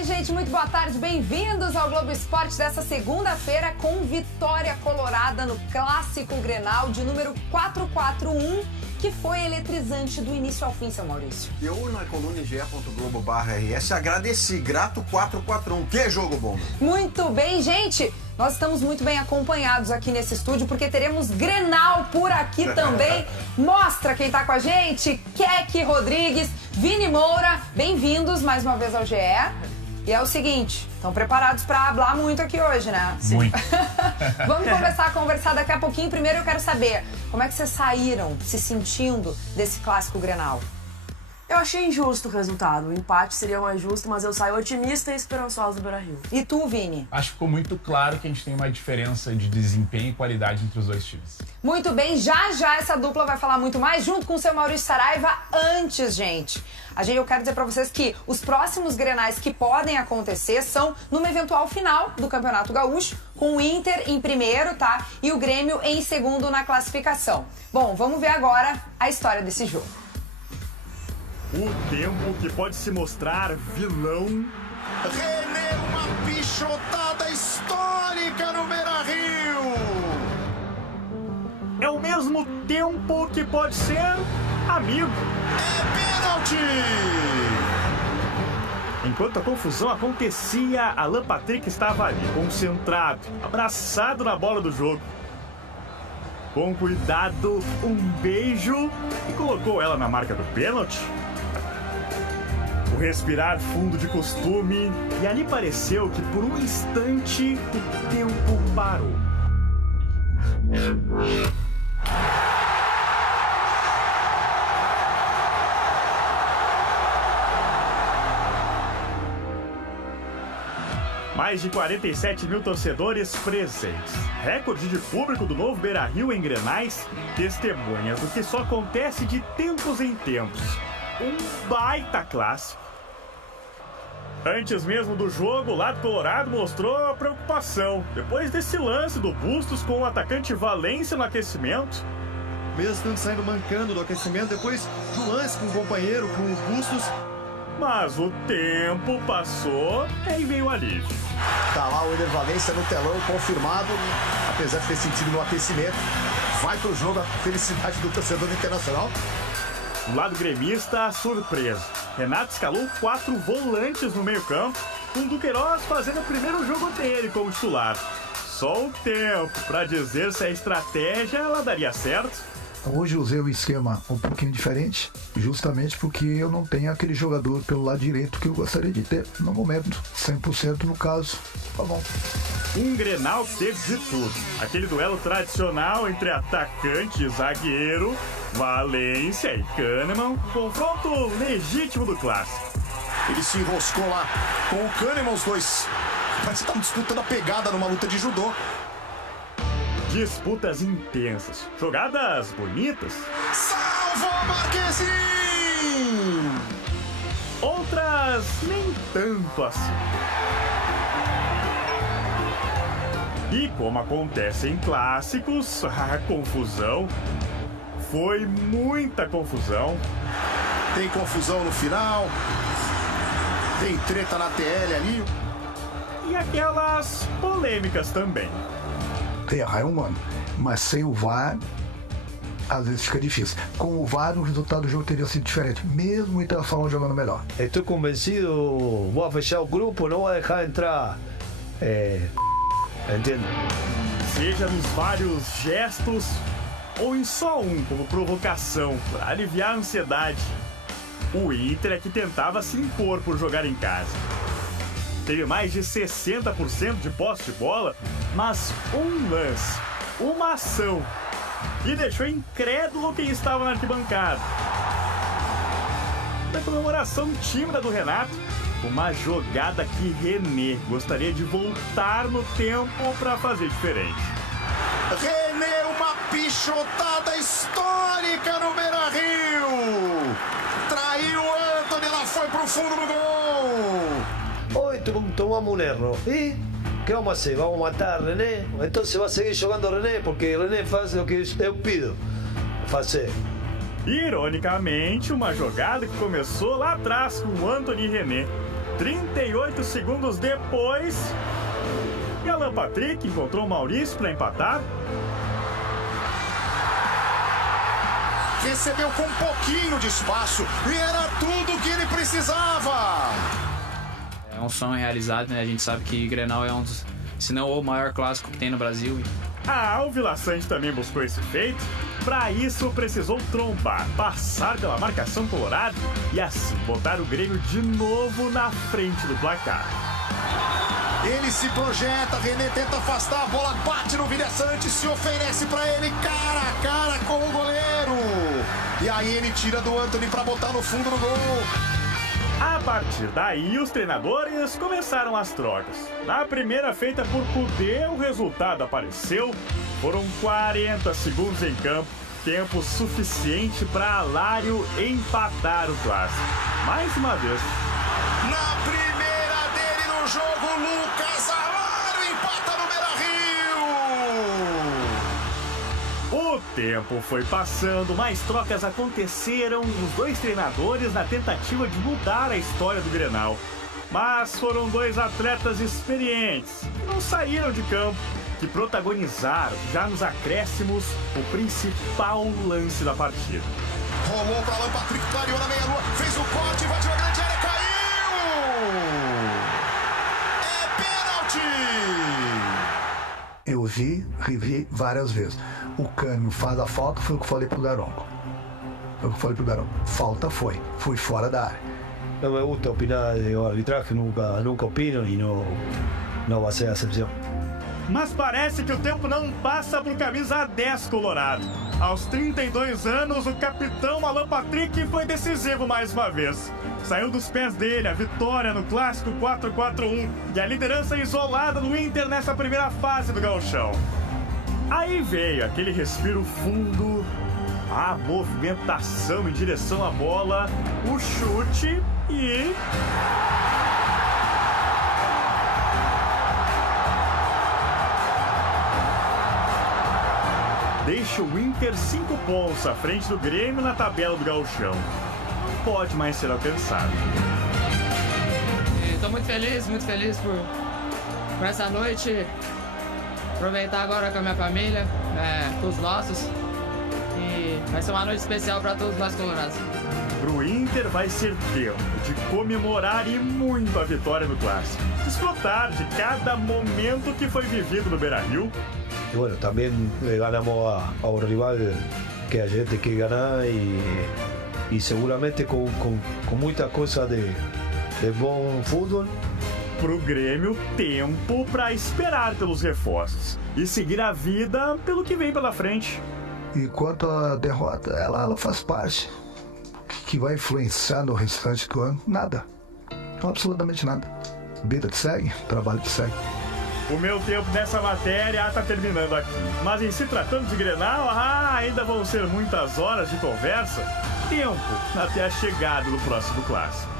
Oi, gente, muito boa tarde. Bem-vindos ao Globo Esporte dessa segunda-feira com vitória colorada no Clássico Grenal de número 441, que foi eletrizante do início ao fim, seu Maurício. Eu, na coluna ge.globo/rs, agradeci, grato 441. Que jogo bom! Muito bem, gente. Nós estamos muito bem acompanhados aqui nesse estúdio, porque teremos Grenal por aqui também. Mostra quem tá com a gente, Keke Rodrigues, Vini Moura, bem-vindos mais uma vez ao GE. E é o seguinte, estão preparados para falar muito aqui hoje, né? Muito. Vamos começar a conversar daqui a pouquinho. Primeiro eu quero saber, como é que vocês saíram se sentindo desse Clássico Grenal? Eu achei injusto o resultado. O empate seria mais justo, mas eu saio otimista e esperançosa do Beira-Rio. E tu, Vini? Acho que ficou muito claro que a gente tem uma diferença de desempenho e qualidade entre os dois times. Muito bem, já essa dupla vai falar muito mais, junto com o seu Maurício Saraiva. Antes, gente, eu quero dizer pra vocês que os próximos Grenais que podem acontecer são numa eventual final do Campeonato Gaúcho, com o Inter em primeiro, tá? E o Grêmio em segundo na classificação. Bom, vamos ver agora a história desse jogo. O tempo que pode se mostrar vilão. René, uma pichotada histórica no Beira-Rio! É o mesmo tempo que pode ser amigo. É pênalti! Enquanto a confusão acontecia, Alan Patrick estava ali, concentrado, abraçado na bola do jogo. Com cuidado, um beijo e colocou ela na marca do pênalti. O respirar fundo de costume, e ali pareceu que por um instante o tempo parou. Mais de 47 mil torcedores presentes. Recorde de público do novo Beira-Rio em Grenais, testemunhas do que só acontece de tempos em tempos. Um baita clássico. Antes mesmo do jogo, o lado colorado mostrou preocupação. Depois desse lance do Bustos com o atacante Valência no aquecimento. Mesmo tendo saindo mancando do aquecimento, depois do lance com o companheiro, com o Bustos. Mas o tempo passou e veio o alívio. Tá lá o Eder Valência no telão, confirmado, apesar de ter sentido no aquecimento. Vai pro jogo a felicidade do torcedor do Internacional. Do lado gremista, surpresa. Renato escalou 4 volantes no meio-campo, com Duqueiroz fazendo o primeiro jogo dele como titular. Só o tempo para dizer se a estratégia ela daria certo. Hoje eu usei um esquema um pouquinho diferente, justamente porque eu não tenho aquele jogador pelo lado direito que eu gostaria de ter no momento, 100% no caso, tá bom. Um Grenal que teve de tudo. Aquele duelo tradicional entre atacante e zagueiro, Valência e Kahneman, confronto legítimo do clássico. Ele se enroscou lá com o Kahneman, os dois. Parece que estavam disputando a pegada numa luta de judô. Disputas intensas, jogadas bonitas. Salvou Marquezine! Outras nem tanto assim. E como acontece em clássicos, a confusão foi muita confusão. Tem confusão no final, tem treta na TL ali. E aquelas polêmicas também. Tem raio humano, mas sem o VAR, às vezes fica difícil. Com o VAR, o resultado do jogo teria sido diferente, mesmo o Internacional jogando melhor. Estou convencido, vou fechar o grupo, não vou deixar entrar. Entendo. Seja nos vários gestos ou em só um como provocação para aliviar a ansiedade. O Inter é que tentava se impor por jogar em casa. Teve mais de 60% de posse de bola, mas um lance, uma ação, e deixou incrédulo quem estava na arquibancada. Na comemoração tímida do Renato, uma jogada que René gostaria de voltar no tempo para fazer diferente. René, uma pichotada histórica no Beira-Rio! Traiu o Antony, ela foi pro fundo do gol! Hoy tomamos un error. ¿Y qué vamos a hacer? ¿Vamos a matar a René? Entonces va a seguir jugando René, porque René faz lo que eu pido fazer. Ironicamente, uma jogada que começou lá atrás com o Antony e René 38 segundos depois, e Alan Patrick encontrou o Maurício para empatar. Recebeu com um pouquinho de espaço e era tudo que ele precisava. É um sonho realizado, né? A gente sabe que Grenal é se não o maior clássico que tem no Brasil. A Alvila Sante também buscou esse feito. Para isso, precisou trombar, passar pela marcação colorada e assim botar o Grêmio de novo na frente do placar. Ele se projeta, René tenta afastar, a bola bate no Vilha Sante, se oferece para ele cara a cara com o goleiro. E aí ele tira do Anthony para botar no fundo do gol. A partir daí, os treinadores começaram as trocas. Na primeira feita por Kudê, o resultado apareceu. Foram 40 segundos em campo, tempo suficiente para Alário empatar o clássico. Mais uma vez. Na primeira dele no jogo, Lucas Alário empata no Beira-Rio. O tempo foi passando, mais trocas aconteceram, os dois treinadores na tentativa de mudar a história do Grenal. Mas foram dois atletas experientes, que não saíram de campo, que protagonizaram, já nos acréscimos, o principal lance da partida. Rolou para Alan Patrick, clareou na meia-lua, fez o corte, invadiu a grande área, caiu! É pênalti! Eu revi várias vezes. O Cânimo faz a falta, foi o que eu falei pro Daronco. Falta foi fora da área. No me gusta opinar de arbitraje, nunca opino y no va a ser a excepción. Mas parece que o tempo não passa pro camisa 10 colorado. Aos 32 anos, o capitão Alan Patrick foi decisivo mais uma vez. Saiu dos pés dele a vitória no clássico 4-4-1 e a liderança isolada do Inter nessa primeira fase do Gauchão. Aí veio aquele respiro fundo, a movimentação em direção à bola, o chute e... deixa o Inter 5 pontos à frente do Grêmio na tabela do Gauchão. Não pode mais ser alcançado. Estou muito feliz por essa noite. Aproveitar agora com a minha família, com os nossos. E vai ser uma noite especial para todos nós colorados. Pro Inter vai ser tempo de comemorar e muito a vitória no clássico. Desfrutar de cada momento que foi vivido no Beira-Rio. Y bueno, también le ganamos a un rival que a gente quer ganar y seguramente con muchas cosas de bom fútbol. Pro Grêmio, tempo para esperar pelos reforços e seguir a vida pelo que vem pela frente. E quanto à derrota, ela faz parte. Que vai influenciar no restante do ano? Nada. Absolutamente nada. Vida que segue, trabalho que segue. O meu tempo nessa matéria está terminando aqui. Mas em se tratando de Grenal, ainda vão ser muitas horas de conversa. Tempo até a chegada do próximo clássico.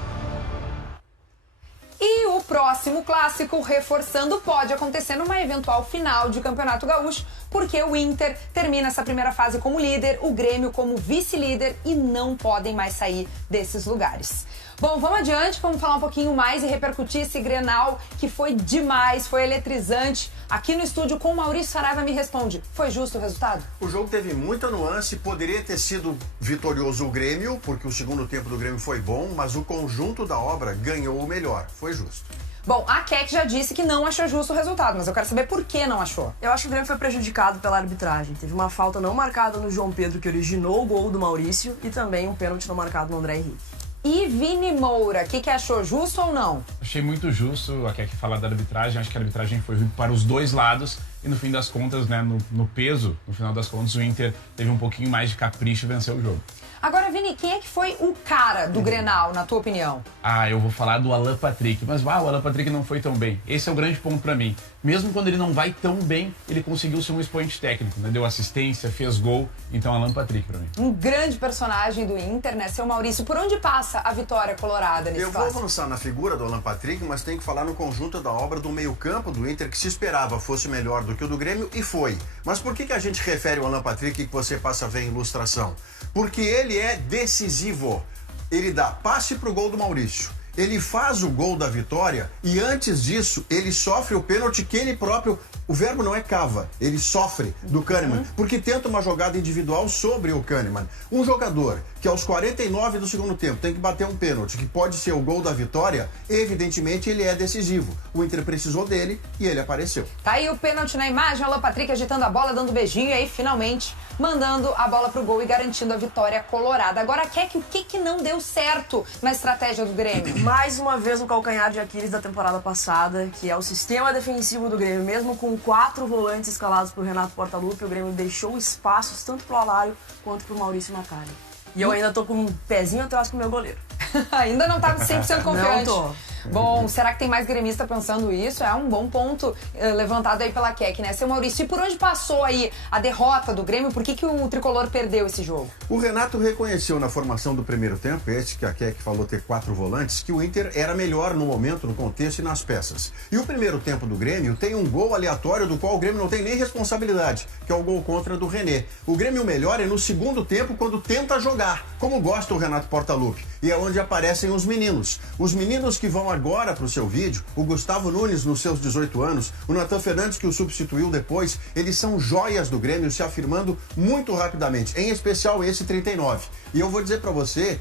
E o próximo clássico, reforçando, pode acontecer numa eventual final de Campeonato Gaúcho, porque o Inter termina essa primeira fase como líder, o Grêmio como vice-líder e não podem mais sair desses lugares. Bom, vamos adiante, vamos falar um pouquinho mais e repercutir esse Grenal que foi demais, foi eletrizante. Aqui no estúdio com o Maurício Saraiva me responde, foi justo o resultado? O jogo teve muita nuance, poderia ter sido vitorioso o Grêmio, porque o segundo tempo do Grêmio foi bom, mas o conjunto da obra ganhou o melhor, foi justo. Bom, a Keck já disse que não achou justo o resultado, mas eu quero saber por que não achou. Eu acho que o Grêmio foi prejudicado pela arbitragem. Teve uma falta não marcada no João Pedro, que originou o gol do Maurício, e também um pênalti não marcado no André Henrique. E Vini Moura, o que achou, justo ou não? Achei muito justo, a Keck falar da arbitragem, acho que a arbitragem foi ruim para os dois lados e no fim das contas, né, no peso, no final das contas, o Inter teve um pouquinho mais de capricho e venceu o jogo. Agora, Vini, quem é que foi o cara do Grenal, na tua opinião? Eu vou falar do Alan Patrick, mas o Alan Patrick não foi tão bem. Esse é o grande ponto pra mim. Mesmo quando ele não vai tão bem, ele conseguiu ser um expoente técnico, né? Deu assistência, fez gol, então Alan Patrick pra mim. Um grande personagem do Inter, né, seu Maurício? Por onde passa a vitória colorada nesse clássico? Eu vou avançar na figura do Alan Patrick, mas tem que falar no conjunto da obra do meio-campo do Inter, que se esperava fosse melhor do que o do Grêmio, e foi. Mas por que a gente refere o Alan Patrick que você passa a ver em ilustração? Porque ele é decisivo. Ele dá passe pro gol do Maurício. Ele faz o gol da vitória e antes disso ele sofre o pênalti que ele próprio, o verbo não é cava, ele sofre do Kahneman, porque tenta uma jogada individual sobre o Kahneman. Um jogador que aos 49 do segundo tempo tem que bater um pênalti, que pode ser o gol da vitória, evidentemente ele é decisivo. O Inter precisou dele e ele apareceu. Tá aí o pênalti na imagem, Alan Patrick agitando a bola, dando beijinho e aí finalmente mandando a bola pro gol e garantindo a vitória colorada. Agora, Keck, o que não deu certo na estratégia do Grêmio? Mais uma vez o calcanhar de Aquiles da temporada passada, que é o sistema defensivo do Grêmio. Mesmo com 4 volantes escalados por Renato Portaluppi, o Grêmio deixou espaços tanto pro Alário quanto pro Maurício Macari. E eu ainda tô com um pezinho atrás com o meu goleiro. Ainda não tá 100% confiante. Não tô. Bom, será que tem mais gremista pensando isso? É um bom ponto levantado aí pela Keck, né? Seu Maurício, e por onde passou aí a derrota do Grêmio? Por que o Tricolor perdeu esse jogo? O Renato reconheceu na formação do primeiro tempo, esse que a Keck falou ter 4 volantes, que o Inter era melhor no momento, no contexto e nas peças. E o primeiro tempo do Grêmio tem um gol aleatório do qual o Grêmio não tem nem responsabilidade, que é o gol contra do René. O Grêmio melhor é no segundo tempo quando tenta jogar, como gosta o Renato Portaluppi. E é onde aparecem os meninos. Os meninos que vão agora para o seu vídeo, o Gustavo Nunes nos seus 18 anos, o Nathan Fernandes que o substituiu depois, eles são joias do Grêmio se afirmando muito rapidamente, em especial esse 39. E eu vou dizer para você,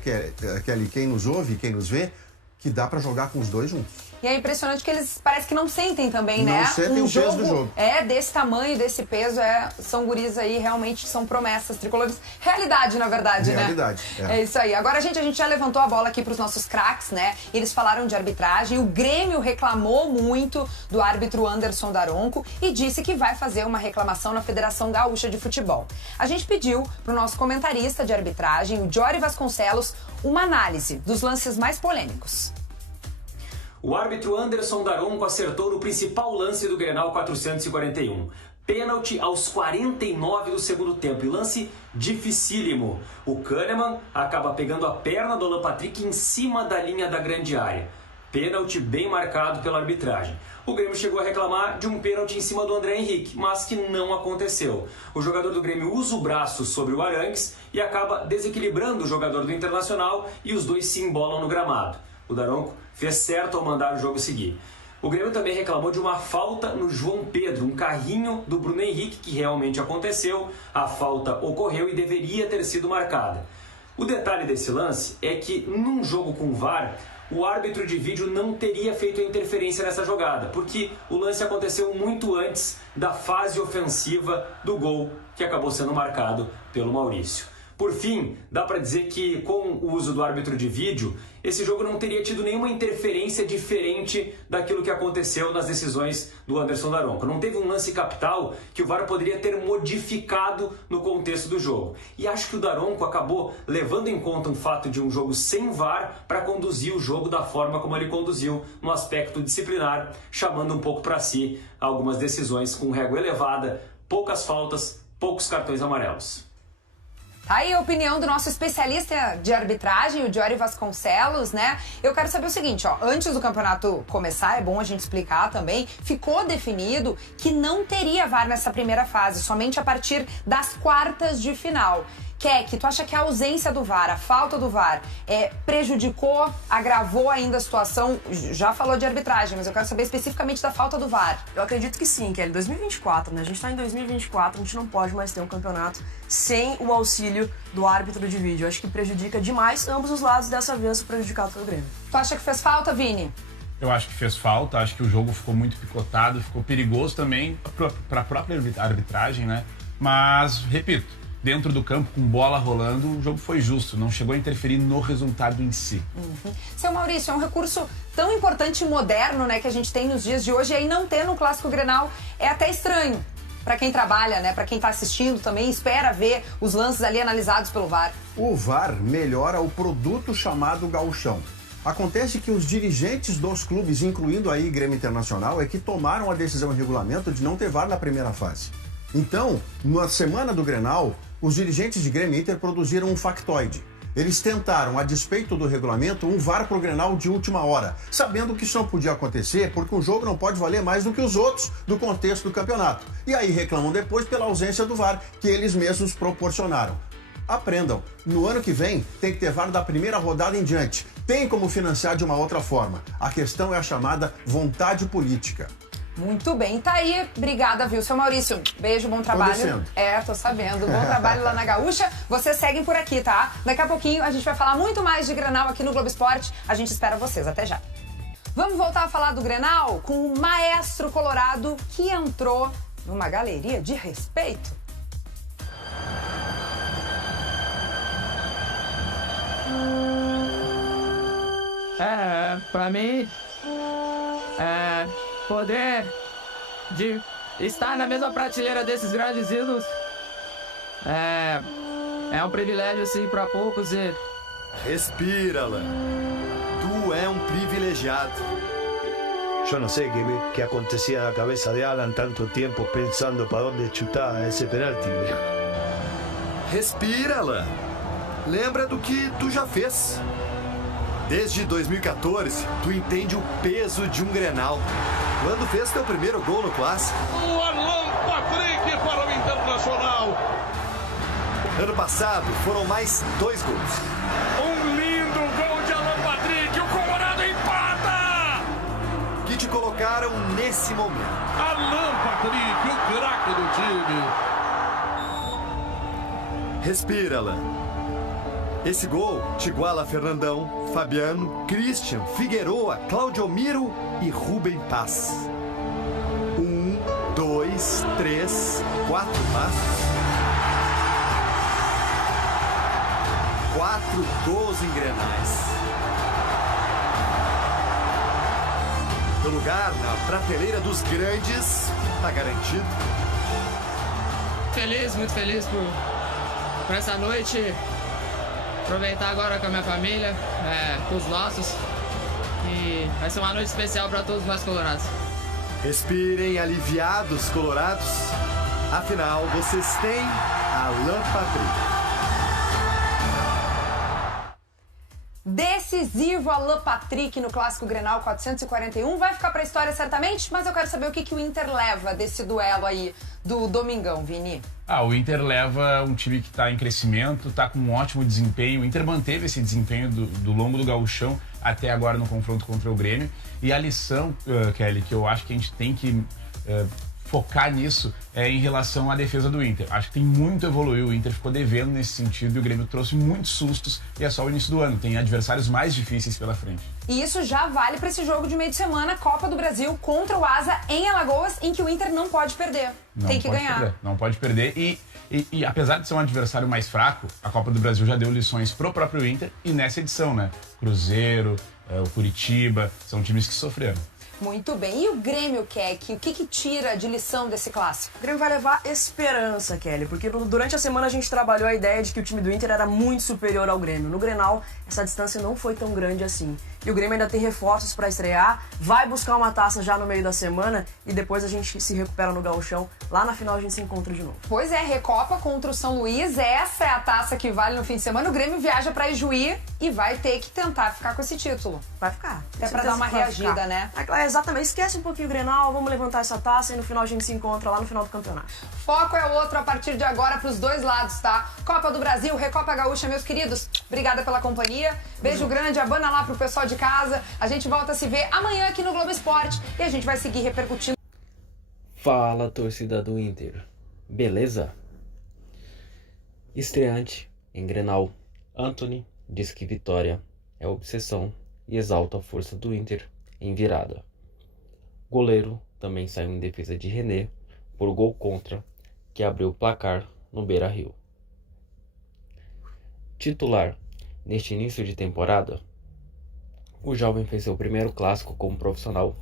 Kelly, quem nos ouve, quem nos vê, que dá para jogar com os dois juntos. E é impressionante que eles parece que não sentem também, né? Não sentem o peso do jogo. É desse tamanho, desse peso, são guris aí, realmente são promessas tricolores. Realidade, na verdade, Realidade, né? É isso aí. Agora, a gente já levantou a bola aqui pros nossos craques, né? Eles falaram de arbitragem, o Grêmio reclamou muito do árbitro Anderson Daronco e disse que vai fazer uma reclamação na Federação Gaúcha de Futebol. A gente pediu pro nosso comentarista de arbitragem, o Jory Vasconcelos, uma análise dos lances mais polêmicos. O árbitro Anderson Daronco acertou no principal lance do Grenal 441. Pênalti aos 49 do segundo tempo. E lance dificílimo. O Kahneman acaba pegando a perna do Alan Patrick em cima da linha da grande área. Pênalti bem marcado pela arbitragem. O Grêmio chegou a reclamar de um pênalti em cima do André Henrique, mas que não aconteceu. O jogador do Grêmio usa o braço sobre o Arangues e acaba desequilibrando o jogador do Internacional e os dois se embolam no gramado. O Daronco fez certo ao mandar o jogo seguir. O Grêmio também reclamou de uma falta no João Pedro, um carrinho do Bruno Henrique, que realmente aconteceu. A falta ocorreu e deveria ter sido marcada. O detalhe desse lance é que, num jogo com VAR, o árbitro de vídeo não teria feito a interferência nessa jogada, porque o lance aconteceu muito antes da fase ofensiva do gol, que acabou sendo marcado pelo Maurício. Por fim, dá para dizer que com o uso do árbitro de vídeo, esse jogo não teria tido nenhuma interferência diferente daquilo que aconteceu nas decisões do Anderson Daronco. Não teve um lance capital que o VAR poderia ter modificado no contexto do jogo. E acho que o Daronco acabou levando em conta um fato de um jogo sem VAR para conduzir o jogo da forma como ele conduziu no aspecto disciplinar, chamando um pouco para si algumas decisões com régua elevada, poucas faltas, poucos cartões amarelos. Tá aí a opinião do nosso especialista de arbitragem, o Jory Vasconcelos, né? Eu quero saber o seguinte, ó, antes do campeonato começar, é bom a gente explicar também, ficou definido que não teria VAR nessa primeira fase, somente a partir das quartas de final. Keck, tu acha que a ausência do VAR, a falta do VAR, prejudicou, agravou ainda a situação? Já falou de arbitragem, mas eu quero saber especificamente da falta do VAR. Eu acredito que sim, Kelly. 2024, né? A gente tá em 2024, a gente não pode mais ter um campeonato sem o auxílio do árbitro de vídeo. Eu acho que prejudica demais ambos os lados, dessa vez prejudicado pelo Grêmio. Tu acha que fez falta, Vini? Eu acho que fez falta, acho que o jogo ficou muito picotado, ficou perigoso também para a própria arbitragem, né? Mas, repito, dentro do campo, com bola rolando, o jogo foi justo, não chegou a interferir no resultado em si. Seu Maurício, é um recurso tão importante e moderno, né, que a gente tem nos dias de hoje, e aí não ter no Clássico Grenal é até estranho. Para quem trabalha, né, para quem tá assistindo também, espera ver os lances ali analisados pelo VAR. O VAR melhora o produto chamado gauchão. Acontece que os dirigentes dos clubes, incluindo aí Grêmio Internacional, é que tomaram a decisão em regulamento de não ter VAR na primeira fase. Então, na semana do Grenal, os dirigentes de Grêmio e Inter produziram um factoide. Eles tentaram, a despeito do regulamento, um VAR pro Grenal de última hora, sabendo que isso não podia acontecer porque o jogo não pode valer mais do que os outros do contexto do campeonato. E aí reclamam depois pela ausência do VAR, que eles mesmos proporcionaram. Aprendam. No ano que vem, tem que ter VAR da primeira rodada em diante. Tem como financiar de uma outra forma. A questão é a chamada vontade política. Muito bem, tá aí. Obrigada, viu, seu Maurício? Beijo, bom trabalho. Tô sabendo. Bom trabalho lá na Gaúcha. Vocês seguem por aqui, tá? Daqui a pouquinho a gente vai falar muito mais de Grenal aqui no Globo Esporte. A gente espera vocês. Até já. Vamos voltar a falar do Grenal com o maestro colorado que entrou numa galeria de respeito. Pra mim, poder de estar na mesma prateleira desses grandes ídolos é um privilégio, sim, para poucos e... Respira, Alan. Tu é um privilegiado. Yo no sé qué acontecía en la cabeza de Alan tanto tiempo pensando para dónde chutar ese penalti. Respira, Alan. Lembra do que tu já fez. Desde 2014, tu entende o peso de um Grenal. Quando fez teu primeiro gol no Clássico? O Alan Patrick para o Internacional. Ano passado, foram mais 2 gols. Um lindo gol de Alan Patrick, o Colorado empata! Que te colocaram nesse momento. Alan Patrick, o craque do time. Respira, Alan. Esse gol te iguala a Fernandão, Fabiano, Christian, Figueroa, Claudio Miro e Rubem Paz. 1, 2, 3, 4 passos. 4 gols em Grenais. Teu lugar na prateleira dos grandes tá garantido. Feliz, muito feliz por essa noite. Aproveitar agora com a minha família, com os nossos. E vai ser uma noite especial para todos nós colorados. Respirem aliviados, colorados. Afinal, vocês têm Alan Patrick. Decisivo Alan Patrick no Clássico Grenal 441. Vai ficar pra história certamente, mas eu quero saber o que o Inter leva desse duelo aí do domingão, Vini. O Inter leva um time que está em crescimento, está com um ótimo desempenho. O Inter manteve esse desempenho do longo do gauchão até agora no confronto contra o Grêmio. E a lição, Kelly, que eu acho que a gente tem que focar nisso é em relação à defesa do Inter. Acho que tem muito a evoluir, o Inter ficou devendo nesse sentido e o Grêmio trouxe muitos sustos e é só o início do ano, tem adversários mais difíceis pela frente. E isso já vale para esse jogo de meio de semana, Copa do Brasil contra o Asa em Alagoas, em que o Inter não pode perder, tem que ganhar. Não pode perder e apesar de ser um adversário mais fraco, a Copa do Brasil já deu lições pro próprio Inter e nessa edição, né? Cruzeiro, o Curitiba, são times que sofreram. Muito bem. E o Grêmio, Keck? O que tira de lição desse clássico? O Grêmio vai levar esperança, Kelly, porque durante a semana a gente trabalhou a ideia de que o time do Inter era muito superior ao Grêmio. No Grenal, essa distância não foi tão grande assim. E o Grêmio ainda tem reforços para estrear, vai buscar uma taça já no meio da semana e depois a gente se recupera no gauchão. Lá na final a gente se encontra de novo. Pois é, Recopa contra o São Luís, essa é a taça que vale no fim de semana. O Grêmio viaja para Ijuí e vai ter que tentar ficar com esse título. Vai ficar. É para dar uma reagida, né? Exatamente, esquece um pouquinho o Grenal, vamos levantar essa taça e no final a gente se encontra lá no final do campeonato. Foco é outro a partir de agora pros dois lados, tá? Copa do Brasil, Recopa Gaúcha, meus queridos, obrigada pela companhia, beijo grande, abana lá pro pessoal de casa, a gente volta a se ver amanhã aqui no Globo Esporte e a gente vai seguir repercutindo. Fala, torcida do Inter, beleza? Estreante em Grenal, Antony diz que vitória é obsessão e exalta a força do Inter em virada. Goleiro também saiu em defesa de René por gol contra, que abriu o placar no Beira-Rio. Titular neste início de temporada, o jovem fez seu primeiro clássico como profissional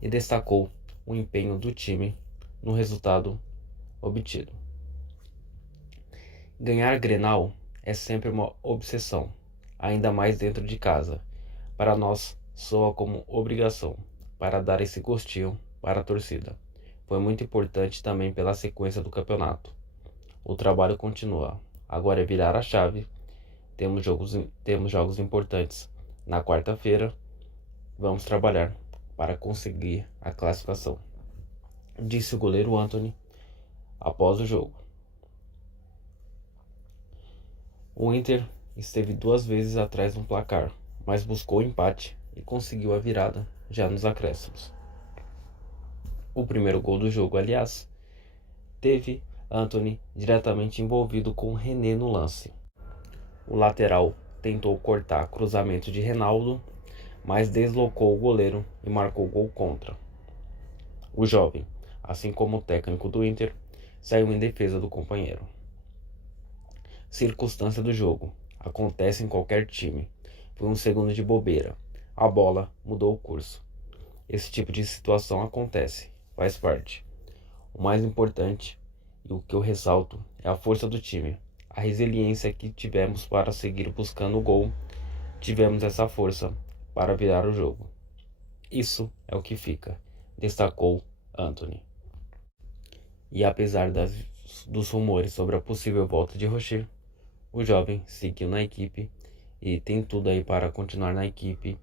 e destacou o empenho do time no resultado obtido. Ganhar Grenal é sempre uma obsessão, ainda mais dentro de casa. Para nós, soa como obrigação para dar esse gostinho para a torcida. Foi muito importante também pela sequência do campeonato. O trabalho continua. Agora é virar a chave. Temos jogos importantes. Na quarta-feira, vamos trabalhar para conseguir a classificação, disse o goleiro Antony após o jogo. O Inter esteve 2 vezes atrás no placar, mas buscou o empate e conseguiu a virada já nos acréscimos. O primeiro gol do jogo, aliás, teve Antony diretamente envolvido com René no lance. O lateral tentou cortar cruzamento de Reinaldo, mas deslocou o goleiro e marcou gol contra. O jovem, assim como o técnico do Inter, saiu em defesa do companheiro. Circunstância do jogo. Acontece em qualquer time. Foi um segundo de bobeira. A bola mudou o curso. Esse tipo de situação acontece, faz parte. O mais importante e o que eu ressalto é a força do time, a resiliência que tivemos para seguir buscando o gol. Tivemos essa força para virar o jogo. Isso é o que fica, destacou Antony. E apesar dos rumores sobre a possível volta de Rocher, o jovem seguiu na equipe e tem tudo aí para continuar na equipe,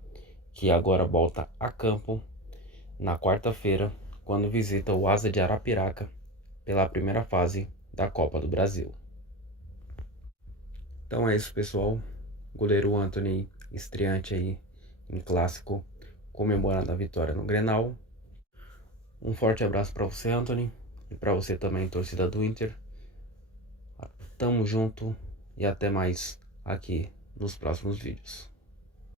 que agora volta a campo na quarta-feira, quando visita o Asa de Arapiraca pela primeira fase da Copa do Brasil. Então é isso, pessoal. Goleiro Antony, estreante aí em clássico, comemorando a vitória no Grenal. Um forte abraço para você, Antony, e para você também, torcida do Inter. Tamo junto e até mais aqui nos próximos vídeos.